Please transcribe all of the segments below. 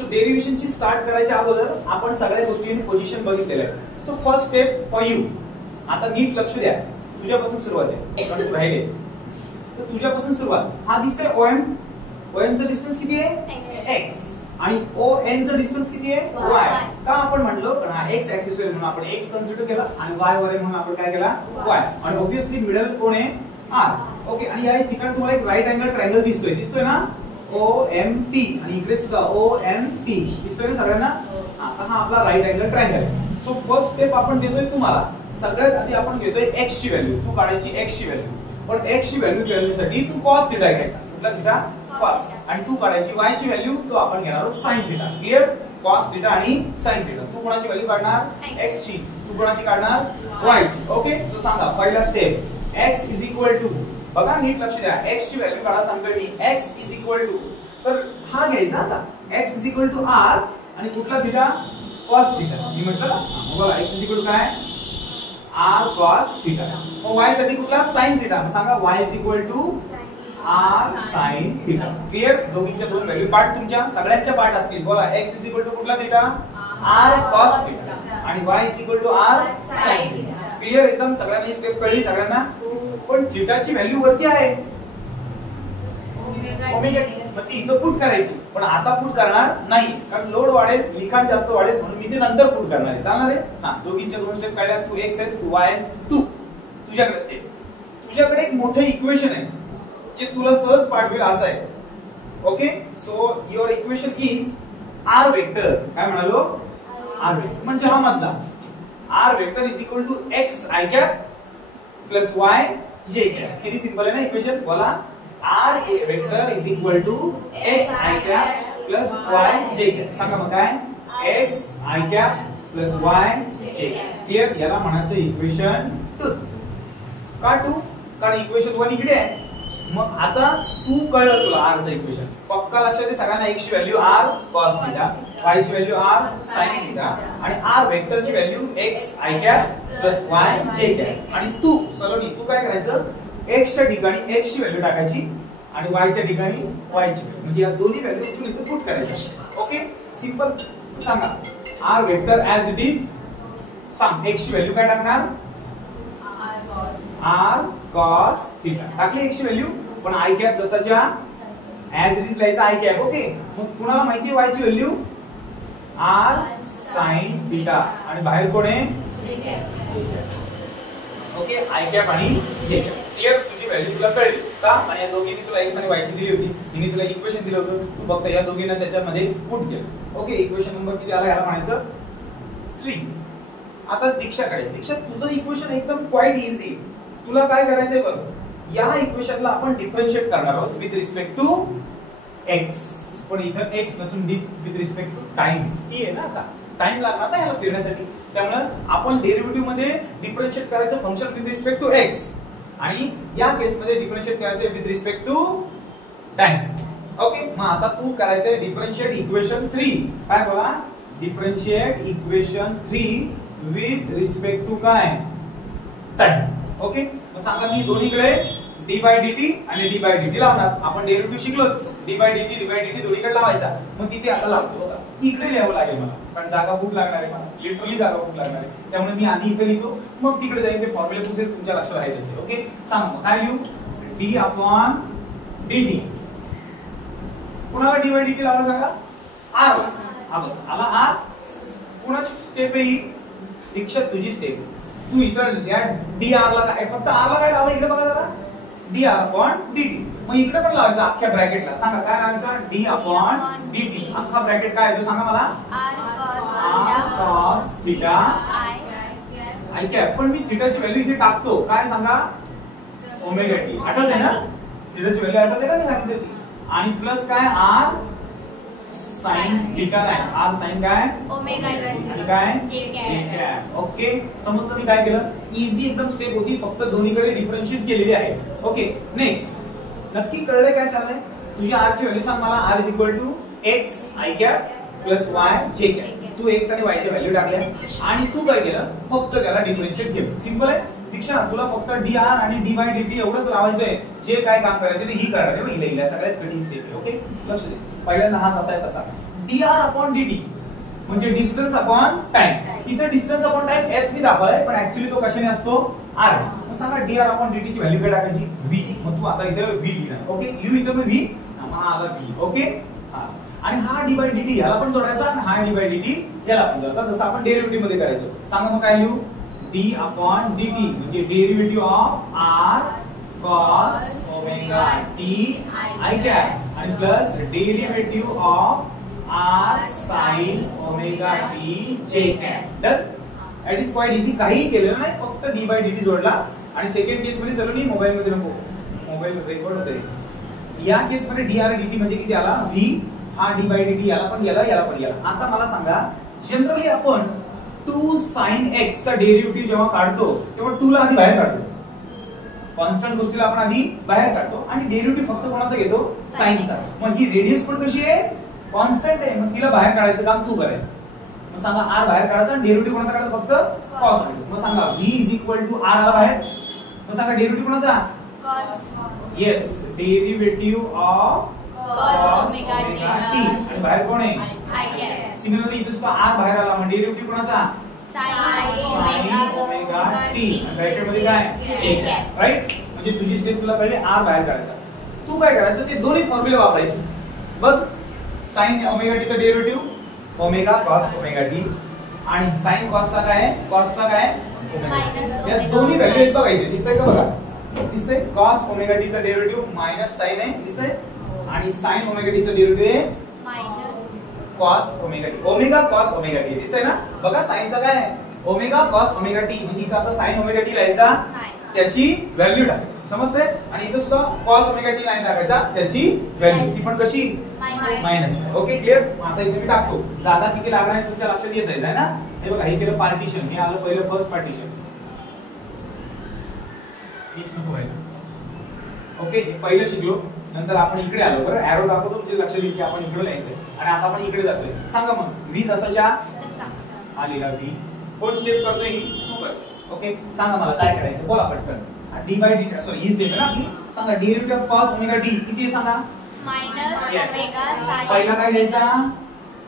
So डेरिव्हेशनची start करायच्या अगोदर आपण सगळ्या गोष्टींची पोझिशन बघितलेल्या आहे. So first step for you. आता नीट लक्ष द्या, तुझ्यापासून सुरुवात आहे कारण तू राहिलेस. तर तुझ्यापासून सुरुवात. हा दिसतंय OM. OM चं डिस्टन्स किती आहे x आणि ON चं डिस्टन्स किती आहे y. का आपण म्हणलो कारण हा x ऍक्सिस वर म्हणून आपण x कन्सिडर केला आणि y वर म्हणून आपण काय केला y. आणि ऑब्वियसली मिडल कोण आहे r. ओके. आणि या ठिकाणी तुम्हाला एक राईट अँगल ट्रायंगल दिसतोय ना OMP आणि इकडे सुद्धा OMP दिसतोय ना सगळ्यांना. आता हा आपला राईट अँगल ट्रायंगल आहे. सो फर्स्ट स्टेप आपण देतोय तुम्हाला. सगळ्यात आधी आपण घेतोय x ची व्हॅल्यू. तू काढायची x ची व्हॅल्यू. पण x ची व्हॅल्यू काढण्यासाठी तू cos थीटा घ्यायचा. कुठला थीटा cos. आणि तू काढायची y ची व्हॅल्यू. तो आपण घेणार आहोत sin theta. Clear. cos theta आणि sin थीटा. तू कोणाची व्हॅल्यू काढणार x ची. तू कोणाची काढणार y ची. ओके. सो सांगा पहिला step x is equal to. बघा नीट लक्ष द्या. x ची व्हॅल्यू काढा सांगतोय मी. x is equal to. तर हा घ्यायचा आता x is equal to r आणि कुठला थीटा cos थीटा. मी म्हटलं बघा x इज इक्वल टू काय r cos थीटा. मग y साठी कुठला sin थीटा. सांगा y is equal to r sin theta. Clear. दोघींच्या दोन व्हॅल्यू पार्ट तुमच्या सगळ्यांच्या पार्ट असतील. बोला x इज इक्वल टू कुठला थीटा r cos थीटा आणि y is equal to r sin theta. Clear. एकदम सगळ्यांनी स्टेप कळली सगळ्यांना. पण थीटाची व्हॅल्यू वरती आहे ओमेगा. मग ती इथं पुट करायची. पण आता पुट करणार नाही कारण लोड वाढेल, लिखाण जास्त वाढेल म्हणून मी ते नंतर पुट करणार आहे. चालणार आहे. हा दोघींच्या दोन स्टेप काढल्या. तू x आहेस, तू y आहेस. तू तुझ्याकडे स्टेप. तुझ्याकडे एक मोठं इक्वेशन आहे जे तुला सहज पाठवेल असं आहे. Okay. So your equation is r vector. काय म्हणालो r वेक्टर म्हणजे हा मधला r vector is equal to x i cap plus y j cap. किती सिंपल आहे ना इक्वेशन. बोला r vector is equal to x i cap plus y j cap. सांगा मग काय x i cap plus y j cap. Clear. याला म्हणायचं equation 2. का 2 कारण इक्वेशन 1 इकडे आहे. मग आता तू कळलं तुला r चं इक्वेशन. पक्का लक्षात आहे सगळ्यांना. x ची value r cos theta, y ची व्हॅल्यू r sin थीटा आणि r वेक्टर ची value x i cap plus y j cap. आणि तू सलोनी तू काय करायचं x च्या ठिकाणी x ची व्हॅल्यू टाकायची आणि y च्या ठिकाणी y ची व्हॅल्यू. म्हणजे या दोन्ही व्हॅल्यू इथून इथे पुट करायच्या. ओके. सिंपल. सांगा r vector as it is. सांग x ची व्हॅल्यू काय टाकणार r cos थीटा. टाकली x ची व्हॅल्यू. पण i कॅप जसाच्या ऍज इट इज लिहायचा i कॅप. ओके. मग कुणाला माहिती आहे y ची व्हॅल्यू r sin थीटा आणि बाहेर कोण आहे ओके i कॅप आणि j कॅप. क्लियर. तुझी व्हॅल्यू तुला कळली का. आणि या दोघींनी तुला x आणि y ची दिली होती. मी तुला इक्वेशन दिलं होतं. तू फक्त या दोघींना त्याच्यामध्ये पुट केलं. ओके. इक्वेशन नंबर किती आला याला म्हणायचं 3. आता दीक्षाकडे. दीक्षा तुझं इक्वेशन एकदम क्वाइट इझी. तुला काय करायचंय बघ. या इक्वेशनला आपण डिफरन्शिएट करणार आहोत विथ रिस्पेक्ट टू x. पण इथं x नसून विथ रिस्पेक्ट टू टाइम. ती आहे ना आता टाइम लागणार ना याला फिरण्यासाठी. त्यामुळे आपण डेरिव्हेटिव्ह मध्ये डिफरन्शिएट करायचं function with respect to x आणि या केस मध्ये डिफरन्शिएट करायचं with respect to time. Okay. मग आता तू करायचंय डिफरन्शिएट इक्वेशन 3. काय बोला differentiate equation 3 with respect to काय टाइम. ओके. मग सांगा मी दोन्हीकडे d by dt आणि d by dt लावणार. आपण डेरिव्हेटिव्ह शिकलो d by dt दोन्हीकडे लावायचा. मग तिथे आता लावतो बघा. इकडे लिहावं लागेल मला कारण जागा खूप लागणार आहे मला. लिटरली जागा खूप लागणार आहे. त्यामुळे मी आधी इथे लिहितो मग तिकडे जाईन. ते फॉर्म्युला तुमच्या लक्षात राहायचे असते. ओके. सांगा मग काय लिहू d upon dt. कुणाला d by dt लावायला सांगा r ला. हा बघा आला r. कुणाची स्टेप आहे ही दीक्षा तुझी स्टेप. तू इकडे या dr ला काय फक्त r ला काय लावलं इकडे बघा जरा dr upon dt. मग इकडे पण लावायचं अख्ख्या ब्रॅकेटला. सांगा काय लावायचं d upon dt. अख्खा ब्रॅकेट काय आहे तो सांगा मला r cos theta i cap. पण मी थीटाची व्हॅल्यू इथे टाकतो काय सांगा ओमेगा टी. आठवते ना थीटाची व्हॅल्यू आठवते ना मी सांगितली होती. आणि प्लस काय r sin थीटा नाही r sin काय ओमेगा टी काय j कॅप. ओके. समजतं मी काय केलं. इझी एकदम स्टेप होती. फक्त दोन्हीकडे डिफरन्शिएट केलेली आहे. ओके. नेक्स्ट नक्की कळलं काय चाललंय. तुझी r ची व्हॅल्यू सांग मला r is equal to x i cap plus y j cap. तू x आणि y ची व्हॅल्यू टाकल्या आणि तू काय केलं फक्त त्याला डिफरन्शिएट केलं. सिंपल आहे. दीक्षा तुला फक्त dr आणि d by dt एवढंच लावायचंय, जे काय काम करायचं ते ही करणार आहे बघ, हिला सगळ्यात कठीण स्टेप आहे. ओके लक्ष दे, पहिल्यांदा हा जसा आहे तसा dr upon dt म्हणजे डिस्टन्स अपॉन टाइम. इथे डिस्टन्स अपॉन टाइम s मी दाखवलाय, पण ऍक्च्युअली तो कशाने असतो r. मग सांगा dr upon dt ची व्हॅल्यू काय टाकायची v. मग तू आता इथे v लिहिणार. ओके u इथे मग v, हा आला v. ओके आणि हा d by dt याला पण जोडायचा आणि हा d by dt याला पण जोडायचा, जसं आपण डेरिव्हेटिव्ह मध्ये करायचो. सांगा मग काय लिहू, d upon dt म्हणजे derivative of r cos omega t i cap आणि plus derivative of r sin omega t j cap. Done. It is quite easy. काही केलेलं नाही, फक्त d by dt जोडला. आणि सेकंड केस मध्ये सर्व मोबाईल मध्ये नको, मोबाईल रेकॉर्ड होते. या केस मध्ये dr dt म्हणजे किती आला v, हा d by dt याला पण याला पण याला. आता मला सांगा, जनरली आपण 2 sin x चा डेरिव्हेटिव्ह जेव्हा काढतो तेव्हा 2 ला आधी बाहेर काढतो, कॉन्स्टंट गोष्टीला आपण आधी बाहेर काढतो आणि डेरिव्हेटिव्ह फक्त कोणाचा घेतो, sin चा. मग ही रेडियस पण कशी आहे, कॉन्स्टंट आहे, मग तिला बाहेर काढायचं काम तू करायचं. मग सांगा r बाहेर काढायचा आणि डेरिव्हेटिव्ह कोणाचा काढायचा, फक्त cos. मग सांगा v r आला बाहेर. मग सांगा डेरिव्हेटिव्ह कोणाचा, cos. Yes, derivative of cos omega t आणि बाहेर कोण आहे, i cap. सिमिलरली इथे सुद्धा r बाहेर आला, मग डेरिव्हेटिव्ह कोणाचा, sin ओमेगा t आणि ब्रॅकेट मध्ये काय, j cap. राइट. म्हणजे तुझी स्टेप तुला कळली, r बाहेर काढायचा. तू काय करायचं, ते दोन्ही फॉर्म्युले वापरायचे. बघ, sin ओमेगा t चा derivative omega cos omega t आणि sin cos चा काय, cos चा काय, ओमेगा. या दोन्ही व्हॅल्यू आहेत बघायचे. दिसतंय का, बघा दिसतंय. cos ओमेगा t चा डेरिव्हेटिव्ह मायनस sin आहे, दिसतंय. आणि sin ओमेगा t चा डेरिव्हेटिव्ह आहे minus cos omega t. Omega cos omega t दिसतंय ना. बघा sin चा काय, ओमेगा cos ओमेगा t म्हणजे इथं आता sin ओमेगा t लिहायचा, त्याची व्हॅल्यू टाकायची, समजते. आणि इथं सुद्धा cos ओमेगा t लाईन टाकायचा, त्याची व्हॅल्यू ती पण कशी, मायनस. Okay clear. आता इथे मी टाकतो, जागा किती लागणार आहे तुमच्या लक्षात येत आहे ना. हे बघा, हे केलं पार्टिशन, हे आलं पहिलं फर्स्ट पार्टिशन. ओके हे पहिलं शिकलो, नंतर आपण इकडे आलो. बरं एरो दाखवतो तुमच्या लक्षात येईल की आपण इकडे लिहायचंय आणि आता आपण इकडे जातोय. सांगा मग v जसाच्या हा लिहिला v, कोण स्टेप करतोय ही, तू करतोस. ओके सांगा मला काय करायचं, बोला पटकन. d by dt sorry he step आहे ना आपली. सांगा derivative of cos omega t किती आहे सांगा, मायनस ओमेगा sin. पहिला काय घ्यायचा,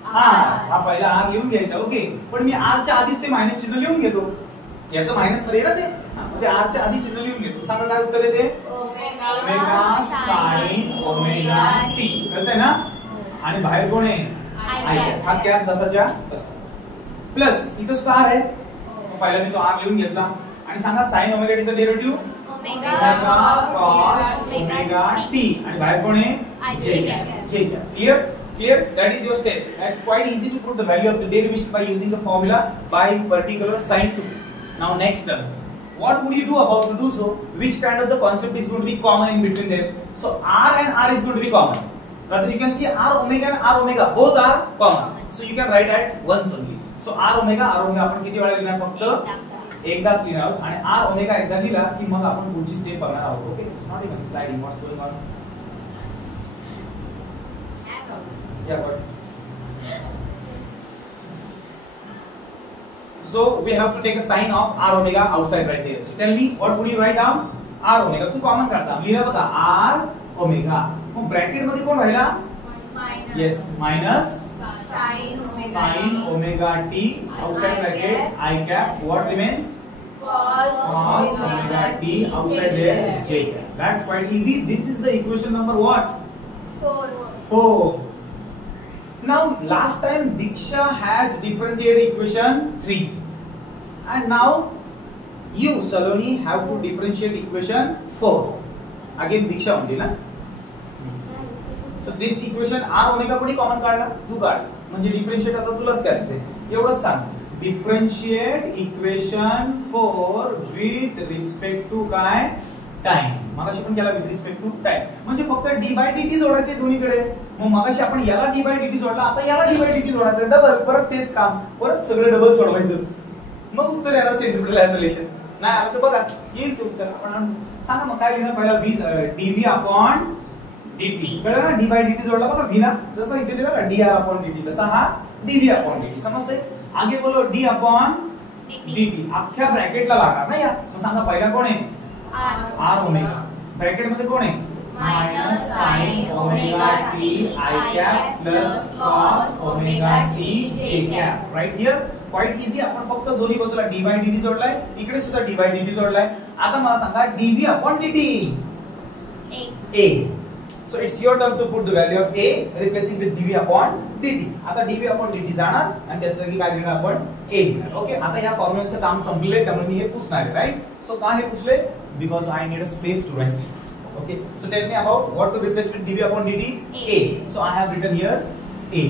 हा पहिला r लिहून घ्यायचा. ओके पण मी r च्या आधीच ते मायनस चिन्ह लिहून घेतो, याचं मायनस मध्ये ना ते, म्हणजे r च्या आधी चिन्ह लिहून घेतो. सांगा काय उत्तर येते, ओमेगा sin ओमेगा t. कळतंय ना. आणि बाहेर कोण आहे, i cap. हा कॅप जसाच्या तसा. प्लस इथे सुद्धा r आहे, पहिला मी तो r लिहून घेतला. आणि सांगा sin ओमेगा t चा derivative omega cos omega t आणि बाहेर कोण आहे, j cap. Clear. That is your step. And quite easy to put the value of the derivation by using the formula by particular sin 2. Now next term, what would you do about to do so? Which kind of the concept is going to be common in between them? So r and r is going to be common. Rather you can see r omega and r omega both are common. So you can write at once only. So r omega आपण किती वेळा लिहिणार, फक्त एकदाच लिहिणार आहोत. आणि r omega एकदा लिहिला की मग आपण पुढची स्टेप बघणार आहोत. Okay it's not even sliding, what's going on. Yeah, but so we have to take a sign of r omega outside right there. So tell me, what would you write down? r omega. Tu common काढता, लिहिला बघा r omega. मग bracket मध्ये कोण राहिला, minus. Yes, minus sin omega t outside bracket I cap. What remains, cos omega t outside there j cap. That's quite easy. This is the equation number what, 4. Now last time Diksha has differentiated equation 3 and now you Saloni have to differentiate equation 4. Again Diksha only na. So this equation r omega कोणी common काढला, तू काढ. म्हणजे differentiate आता तुलाच करायचंय, एवढंच सांग. Differentiate equation 4 with respect to काय, टाइम. मगाशी पण केला विथ रिस्पेक्ट टू टाइम, म्हणजे फक्त d by dt जोडायचे दोन्हीकडे. मग मगाशी आपण याला d by dt जोडला, आता याला d by dt जोडायचं, डबल. परत तेच काम, परत सगळे डबल सोडवायचं, मग उत्तर येणार सेंट्रिपिटल आयसोलेशन. नाही आलं तर बघा येईल ते उत्तर. आपण सांगा मग काय लिहिणार, पहिला dv upon dt. कळलं ना, d by dt जोडला बघा v ला, जसं इथे लिहिलं ना dr upon dt, तसा हा dv upon dt. समजतंय. आगे बोलो d upon dt अख्ख्या ब्रॅकेटला लागणार ना या. मग सांगा पहिला कोण आहे r ओमेगा, ब्रॅकेट मध्ये कोण आहे minus sine omega T I cap plus cos omega T जे cap. Right here quite easy. आपण फक्त दोन्ही बाजूला d बाय dt जोडलाय, इकडे सुद्धा d बाय dt जोडलाय. आता मला सांगा dv upon dt a. So it's your turn to put the value of a replacing with dv upon dt. आता dv upon dt जाणार आणि त्याच्या जागी काय घेणार आपण a घेणार. ओके, आता या फॉर्म्युलाचं काम संपलेलं त्यामुळे मी हे पुसणार आहे. राइट. सो का हे पुसले because I need a space to write. Okay, so tell me about what to replace with dv upon dt a. So I have written here a.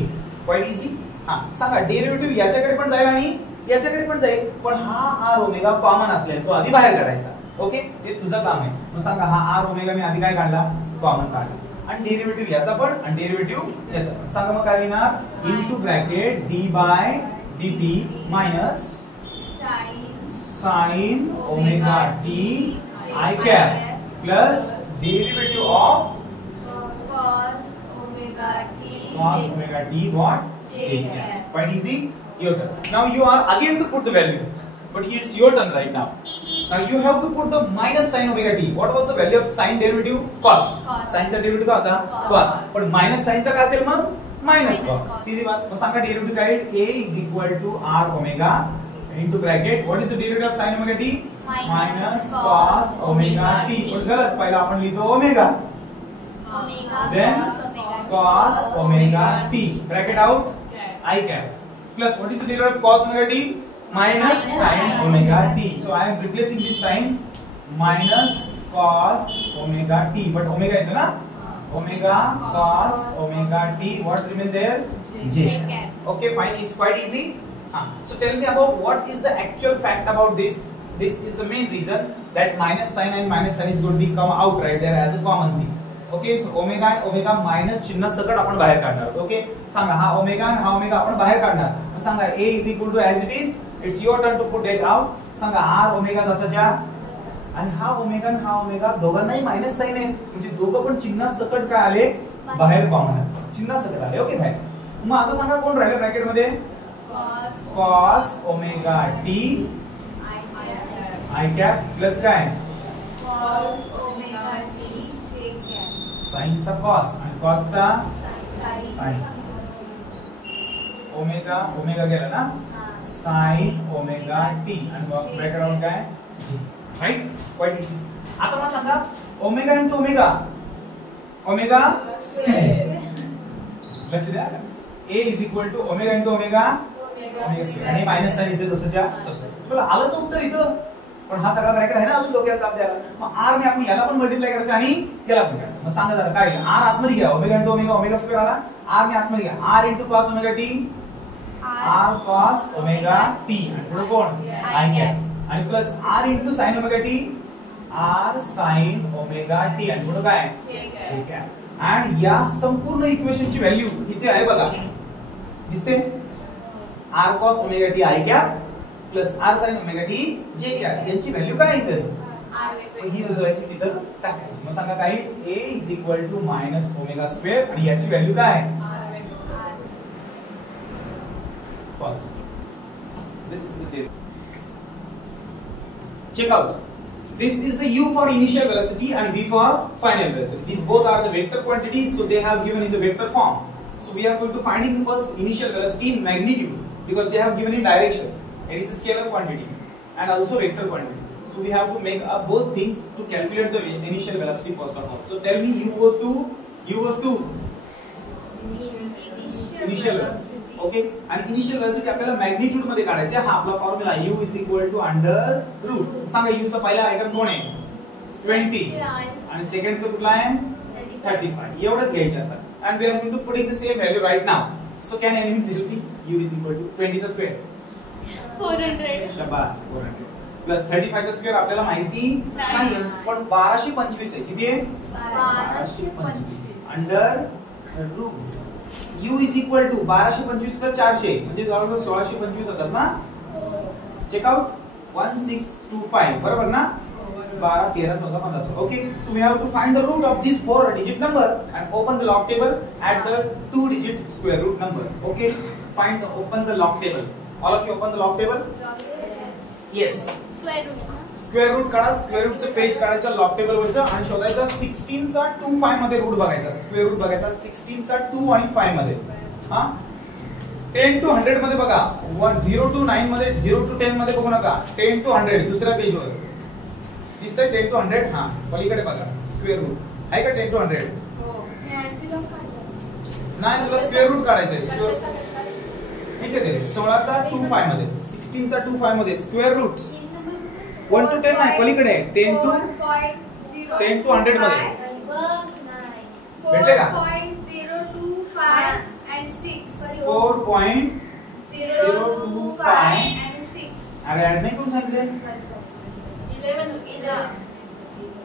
Quite easy. हां सांगा डेरिव्हेटिव्ह याच्याकडे पण जाईल आणि याच्याकडे पण जाईल, पण हा r ओमेगा कॉमन असल्याने तो आधी बाहेर काढायचा. ओके, ते तुझं काम आहे. मग सांगा हा r ओमेगा मी आधी काय काढला कॉमन काढला आणि डेरिव्हेटिव्ह याचा पण आणि डेरिव्हेटिव्ह याचा पण. सांगा मग काय लिहिणार into bracket d by dt minus sine omega t I cap plus derivative of cos omega t what j cap. Quite easy. Your turn. Now you are again to put the value, but it's your turn right now. Now you have to put the minus sin omega t. What was the value of sin derivative? Cos. Sin चा derivative काय होता cos. पण minus sin चा काय असेल मग minus cos. सीधी बात. मग सांगा derivative काय a is equal to r omega into bracket. What is the derivative of sin omega t? Minus cos omega t. पण गलत, पहिला आपण लिहितो omega then cos omega t bracket out I cap plus what is the derivative of cos omega t minus sin omega t. So I am replacing this sine minus cos omega t, but omega इतना ना omega cos omega t. What remain there j. Okay fine, it's quite easy. So tell me about what is the actual fact about this. This is the main reason that minus sin and minus sin is going to be come out right there as a common thing. Okay, so omega and omega minus चिन्ह सकट आपण बाहेर काढणार आहोत. Okay, सांगा हा omega आणि हा ओमेगा आपण बाहेर काढणार. सांगा a is equal to as it is. It's your turn to put it out. सांगा r ओमेगा जसाच्या आणि हा ओमेगा आणि हा ओमेगा दोघांनाही मायनस साइन आहे, म्हणजे दोघं पण चिन्ह सकट काय आले बाहेर कॉमन आहे, चिन्ह सकट आले. ओके बाहेर. मग आता सांगा कोण राहिले ब्रॅकेट मध्ये cos omega t I cap plus काय cos omega t j cap. sin चा cos आणि cos चा sin. ओमेगा ओमेगा गेला ना sin ओमेगा t आणि ब्रॅकेट आउट काय j. Right, quite easy. आता मला सांगा omega into omega omega square. लक्ष द्या a इज इक्वल टू omega into omega omega square आणि मायनस साइन इथे जसंच्या तसं. तुला आलं तर उत्तर इथं, पण हा सगळा ब्रॅकेट आहे ना अजून डोक्यात ताप द्यायला. मग r ने आपण याला पण मल्टिप्लाय करायचं आणि याला पण करायचं. मग सांगा जरा काय r आतमध्ये घ्या omega into omega omega square आला, r ने आतमध्ये घ्या r into cos omega t r cos omega t आणि पुढे कोण I कॅप आणि plus r into sin omega t r sin omega t आणि पुढे काय j कॅप. आणि या संपूर्ण इक्वेशनची व्हॅल्यू इथे आहे बघा, दिसते r cos omega t I cap plus r sin omega t j cap. यांची व्हॅल्यू काय इथे ही उजवायची तिथं टाकायची. मग सांगा काय a इज इक्वल टू मायनस ओमेगा स्क्वेअर आणि याची व्हॅल्यू काय false. This is the theorem. Check out. This is the u for initial velocity and v for final velocity. These both are the vector quantities, so they have given in the vector form. So we are going to finding the first initial velocity in magnitude because they have given in direction. It is a scalar quantity and also vector quantity. So we have to make up both things to calculate the initial velocity first of all. So tell me u goes to initial velocity. Okay, and initial velocity आपल्याला magnitude मध्ये काढायचे. हा आपला formula u is equal to under root. सांगा u चा पहिला item कोण आहे 20 आणि सेकंड चा कुठला आहे 35. एवढंच घ्यायचे असतात and we are going to putting the same value right now. So can anyone help me? u is equal to 20 चा स्क्वेअर 400. शाबास 400 प्लस 35 चा स्क्वेअर आपल्याला माहिती नाही पण 1225 आहे. किती आहे 1225 under root u is equal to 1225 plus 400 म्हणजे जवळजवळ 1625 होतात ना. चेक आउट 1625 बरोबर ना. 12 13 14 15. Okay, so we have to find the root of this 4 digit number and open the log table at the 2 digit square root numbers. Okay, find the open the log table. All of you open the log table. Yes square root ना. Square root काढा. Square रूटचं page काढायचं log table वरचं आणि शोधायचा 16 चा 2 5 मध्ये route बघायचा. स्क्वेअर रूट बघायचा 16 चा 2 आणि 5 मध्ये. हा 10 to 100 मध्ये बघा. 0 to 9 मध्ये 0 to 10 मध्ये बघू नका. 10 to 100 दुसऱ्या पेजवर दिसतंय 10 to 100. हा पलीकडे बघा स्क्वेअर रूट आहे का 10 to 100. नाही तुला स्क्वेअर रूट काढायचं आहे. ठीक आहे 16 चा 2 5 मध्ये 16 चा 2 5 मध्ये स्क्वेअर रूट 1 to 10 नाही पलीकडे 10 to 100 मध्ये भेटले का 4.025 and 6 4.025 and 6 अरे ऍड नाही करून सांगितले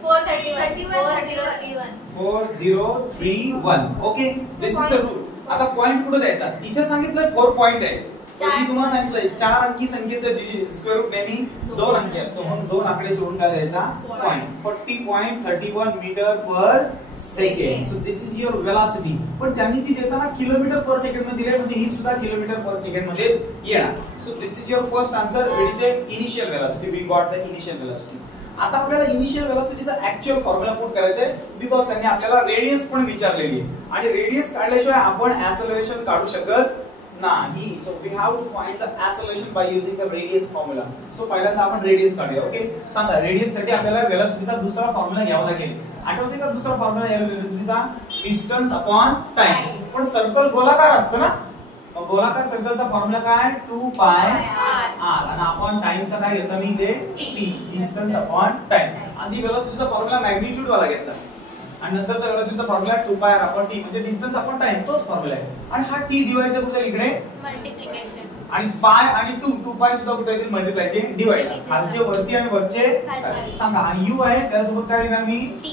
4031 okay this is the root. आता पॉइंट कुठे द्यायचा इथे सांगितलं 4 पॉइंट आहे. मी तुम्हाला सांगितलंय 4 अंकी संख्येचं स्क्वेअर रूट नेहमी 2 अंकी असतो म्हणून 2 आकडे सोडून काय द्यायचा point. 40.31 metre per second. So this is your velocity. पण त्यांनी ती देताना किलोमीटर पर सेकंड मध्ये दिले म्हणजे ही सुद्धा किलोमीटर पर सेकंड मध्येच येणार. So this is your first answer. It is a initial velocity. We got the initial velocity. आता आपल्याला इनिशियल वेलॉसिटीचा ऍक्च्युअल फॉर्म्युला पुट करायचा आहे बिकॉज त्यांनी आपल्याला रेडियस पण विचारलेली आहे आणि रेडियस काढल्याशिवाय आपण ऍक्सेलरेशन काढू शकत नाही. So we have to find the acceleration by using the radius formula. So पहिल्यांदा आपण रेडियस काढूया. ओके सांगा रेडियस साठी आपल्याला वेलॉसिटीचा दुसरा फॉर्म्युला घ्यावा लागेल. आठवते का दुसरा फॉर्म्युला या वेलॉसिटीचा डिस्टन्स अपॉन टाइम. पण सर्कल गोलाकार असतं ना मग गोलाकार सर्कलचा फॉर्म्युला काय 2 पाय r आणि अपॉन टाइमचा काय घेतला मी ते t डिस्टन्स अपॉन टाइम. आणि वेलोसिटीचा फॉर्म्युला मॅग्निट्यूड वाला घेतला आणि नंतरचा वेलोसिटीचा फॉर्म्युला 2 पाय r अपॉन t म्हणजे डिस्टन्स अपॉन टाइम तोच फॉर्म्युला आहे. आणि हा t डिवाइडचा कुठे इकडे मल्टिप्लिकेशन आणि पाय आणि 2 पाय सुद्धा कुठे येतील मल्टिप्लायचे डिवाइड. खालचे वरती आणि वरचे सांगा हा u आहे त्यासोबत काय लिहिणार मी t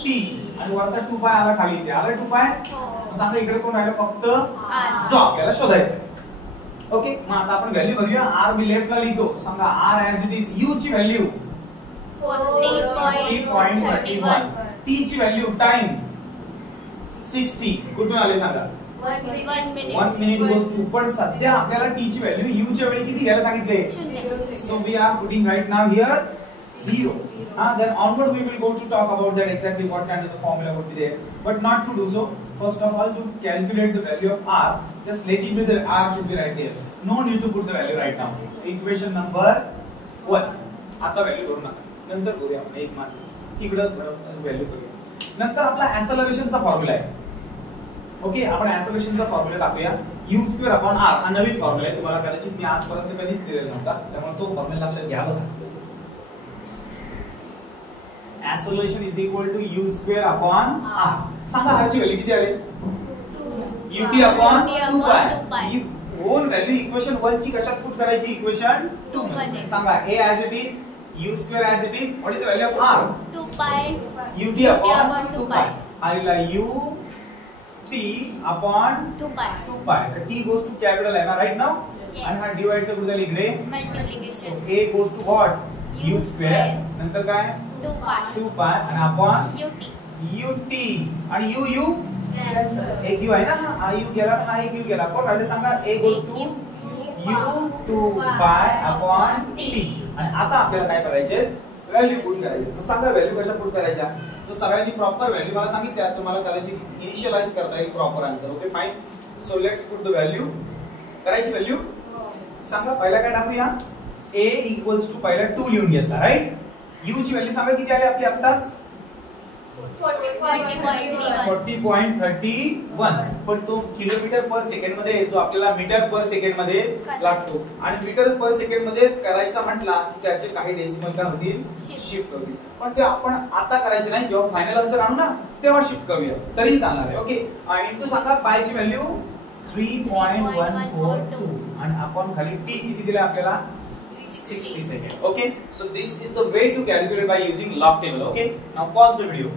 आणि वरचा 2 पाय आला खाली इथे आला 2 पाय. सांगा इकडे कोण राहिलं फक्त जो आपल्याला शोधायचा आहे. ओके मग आता आपण व्हॅल्यू बघूया. r मी लेफ्ट ला लिहितो. सांगा r as it is u ची व्हॅल्यू 40.31 t ची व्हॅल्यू टाइम 60 कुठून आले सांगा 1 मिनिट गोस टू. पण सध्या आपल्याला t ची व्हॅल्यू u च्या वेळी किती घ्यायला सांगितले. So we are putting right now here 0. Then onward we will go to talk about that exactly what kind of the formula would be there. But not to do so. First of all, to calculate the value of r, just let it be the r should be right there. No need to put the value right now. Equation number 1. आता value करू नका नंतर करूया आपण एक mark इकडं value करूया. नंतर आपला ऍक्सेलरेशनचा फॉर्म्युला आहे. ओके आपण ऍक्सेलरेशनचा फॉर्म्युला टाकूया u² अपॉन r. हा नवीन फॉर्म्युला आहे तुम्हाला कदाचित मी आजपर्यंत कधीच दिलेला नव्हता त्यामुळे तो फॉर्म्युला लक्षात घ्या बघा. Acceleration is equal to u² upon r. सांगा r ची व्हॅल्यू किती आली 2 ut upon 2 पाय. होल व्हॅल्यू इक्वेशन 1 ची कशात पुट करायची इक्वेशन 2 मध्ये. सांगा a as it is u² as it is what is the value of r 2 पाय ut upon 2 पाय. आलेला u t upon 2 पाय. तर t goes to capital आहे ना राइट नाउ. आणि हा डिवाइड चा कुठे इकडे multiplication. a goes to what u² नंतर काय 2 पाय आणि अपॉन ut आणि u एक u आहे ना हा u गेला हा एक u गेला कोण राहिले सांगा a goes to u 2 pi upon t. आणि आता आपल्याला काय करायचे व्हॅल्यू पुट करायचे. सांगा व्हॅल्यू कशा पुट करायच्या. सो सगळ्यांनी प्रॉपर व्हॅल्यू मला सांगितल्या तुम्हाला करायची इनिशियलाइज करता येईल proper answer. Okay fine. So let's put the value. करायची व्हॅल्यू सांगा पहिला काय टाकूया a इक्वल्स टू पहिला 2 लिहून घेतला राइट. u ची व्हॅल्यू सांगा किती आली आपली आत्ताच 40.31. पण तो किलोमीटर पर सेकंड मध्ये जो आपल्याला मीटर पर सेकंड मध्ये लागतो आणि मीटर पर सेकंड मध्ये करायचा म्हटला की त्याचे काही डेसिमल काय होतील शिफ्ट होतील. पण ते आपण आता करायचे नाही जेव्हा फायनल आन्सर आणू ना तेव्हा शिफ्ट करूया तरी चालणार आहे. ओके इनटू सांगा पाय ची व्हॅल्यू 3.142 आणि आपण खाली t किती दिले आपल्याला 60 seconds. Okay, so this is the way to calculate by using log table. Okay, now pause the video.